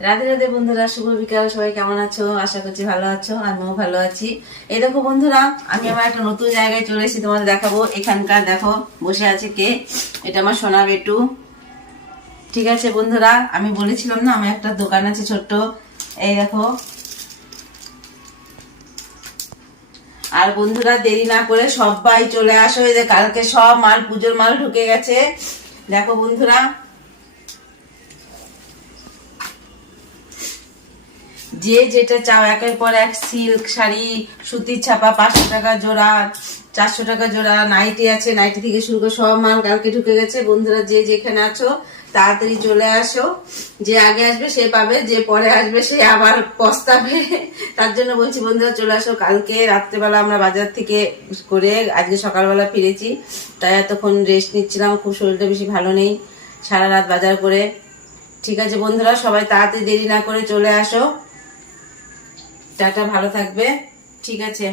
রাধে রাধে বন্ধুরা, শুভ বিকাল। সবাই কেমন আছো? আশা করছি ভালো আছো, আমিও ভালো আছি। এই দেখো বন্ধুরা, আমি আমার একটা নতুন জায়গায় চলে এসেছি, তোমাদের দেখাবো। এখানকার দেখো বসে আছে কে, এটা আমার সোনা বেটু। ঠিক আছে বন্ধুরা, আমি বলেছিলাম না আমার একটা দোকান আছে ছোট্ট, এই দেখো। আর বন্ধুরা দেরি না করে সবাই চলে আসো, এই যে কালকে সব মাল, পুজোর মাল ঢুকে গেছে। দেখো বন্ধুরা, যে যেটা চাও একের পর এক সিল্ক শাড়ি, সুতির ছাপা 500 টাকা জোড়া, 400 টাকা জোড়া, নাইটি আছে, নাইটি থেকে শুরু করে সব মাল কালকে ঢুকে গেছে। বন্ধুরা যে যেখানে আছো তাড়াতাড়ি চলে আসো, যে আগে আসবে সে পাবে, যে পরে আসবে সে আবার পস্তাবে। তার জন্য বলছি বন্ধুরা চলে আসো। কালকে রাত্রেবেলা আমরা বাজার থেকে করে আজকে সকালবেলা ফিরেছি, তাই এতক্ষণ রেস্ট নিচ্ছিলাম, খুব শরীরটা বেশি ভালো নেই, সারা রাত বাজার করে। ঠিক আছে বন্ধুরা, সবাই তাড়াতাড়ি দেরি না করে চলে আসো। টাটা, ভালো থাকবে। ঠিক আছে।